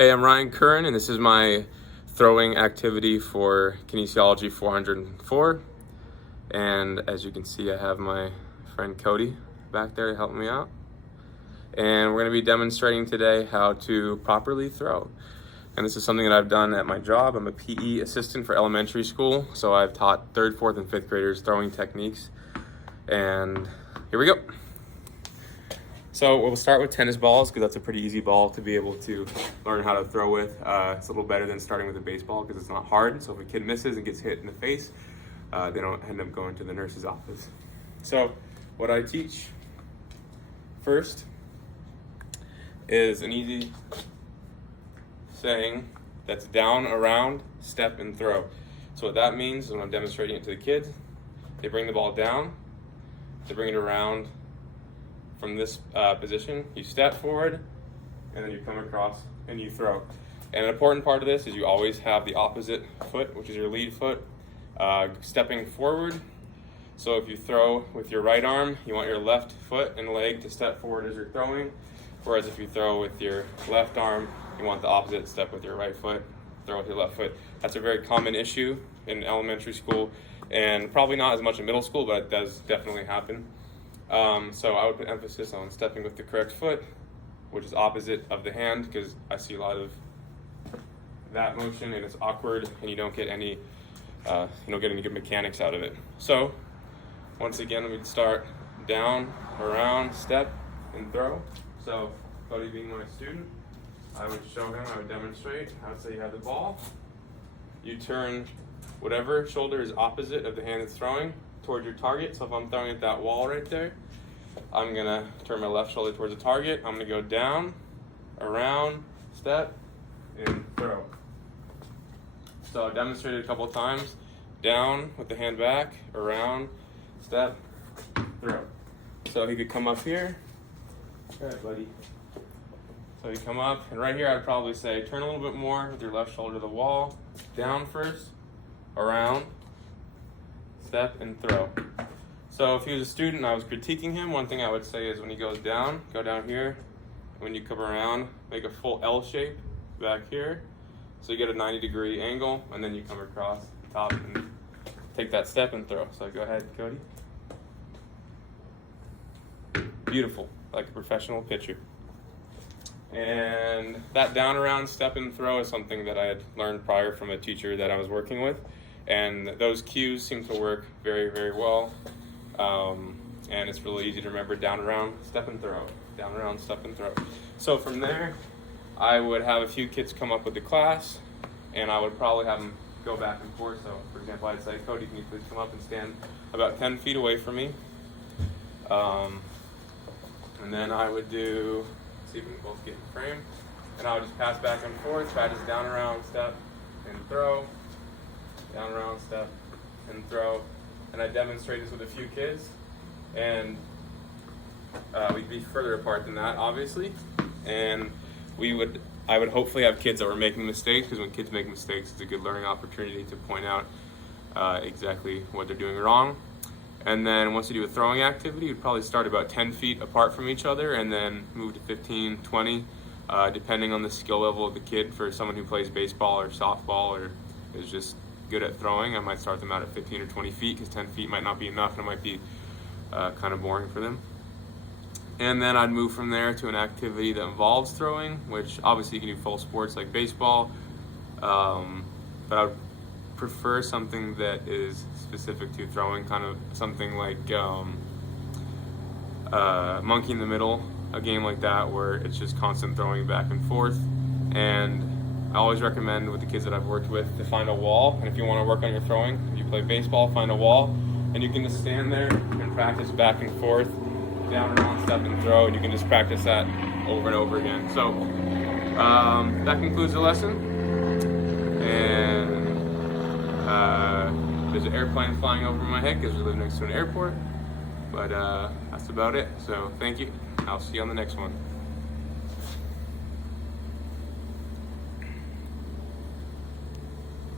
Hey, I'm Ryan Curran, and this is my throwing activity for Kinesiology 404. And as you can see, I have my friend Cody back there to help me out. And we're going to be demonstrating today how to properly throw. And this is something that I've done at my job. I'm a PE assistant for elementary school, so I've taught 3rd, 4th, and 5th graders throwing techniques. And here we go. So we'll start with tennis balls because that's a pretty easy ball to be able to learn how to throw with. It's a little better than starting with a baseball because it's not hard. So if a kid misses and gets hit in the face, they don't end up going to the nurse's office. So what I teach first is an easy saying that's down, around, step, and throw. So what that means is when I'm demonstrating it to the kids, they bring the ball down, they bring it around. From this position, you step forward, and then you come across and you throw. And an important part of this is you always have the opposite foot, which is your lead foot, stepping forward. So if you throw with your right arm, you want your left foot and leg to step forward as you're throwing. Whereas if you throw with your left arm, you want the opposite, step with your right foot, throw with your left foot. That's a very common issue in elementary school, and probably not as much in middle school, but it does definitely happen. So I would put emphasis on stepping with the correct foot, which is opposite of the hand, because I see a lot of that motion and it's awkward and you don't get any good mechanics out of it. So once again, we'd start down, around, step, and throw. So Cody being my student, I would show him, I would demonstrate. I would say you have the ball. You turn whatever shoulder is opposite of the hand that's throwing towards your target. So if I'm throwing at that wall right there, I'm gonna turn my left shoulder towards the target. I'm gonna go down, around, step, and throw. So I've demonstrated a couple of times. Down with the hand back, around, step, throw. So he could come up here. All right, buddy. So you come up, and right here I'd probably say turn a little bit more with your left shoulder to the wall. Down first, around, step, and throw. So if he was a student and I was critiquing him, one thing I would say is when he goes down, go down here. When you come around, make a full L shape back here. So you get a 90-degree angle, and then you come across the top and take that step and throw. So go ahead, Cody. Beautiful, like a professional pitcher. And that down, around, step, and throw is something that I had learned prior from a teacher that I was working with. And those cues seem to work very, very well. And it's really easy to remember: down, around, step, and throw. Down, around, step, and throw. So from there, I would have a few kids come up with the class, and I would probably have them go back and forth. So for example, I'd say, Cody, can you please come up and stand about 10 feet away from me? And then I would do, see if we can both get in frame. And I would just pass back and forth, practice down, around, step, and throw. Down, around, step, and throw. And I demonstrate this with a few kids. And we'd be further apart than that, obviously. And I would hopefully have kids that were making mistakes, because when kids make mistakes, it's a good learning opportunity to point out exactly what they're doing wrong. And then once you do a throwing activity, you'd probably start about 10 feet apart from each other and then move to 15, 20, depending on the skill level of the kid. For someone who plays baseball or softball or is just good at throwing, I might start them out at 15 or 20 feet because 10 feet might not be enough and it might be kind of boring for them. And then I'd move from there to an activity that involves throwing, which obviously you can do full sports like baseball, but I would prefer something that is specific to throwing, kind of something like Monkey in the Middle, a game like that where it's just constant throwing back and forth. And I always recommend with the kids that I've worked with to find a wall. And if you want to work on your throwing, if you play baseball, find a wall, and you can just stand there and practice back and forth, down, around, step, and throw, and you can just practice that over and over again. So that concludes the lesson. And there's an airplane flying over my head because we live next to an airport. But that's about it. So thank you. I'll see you on the next one.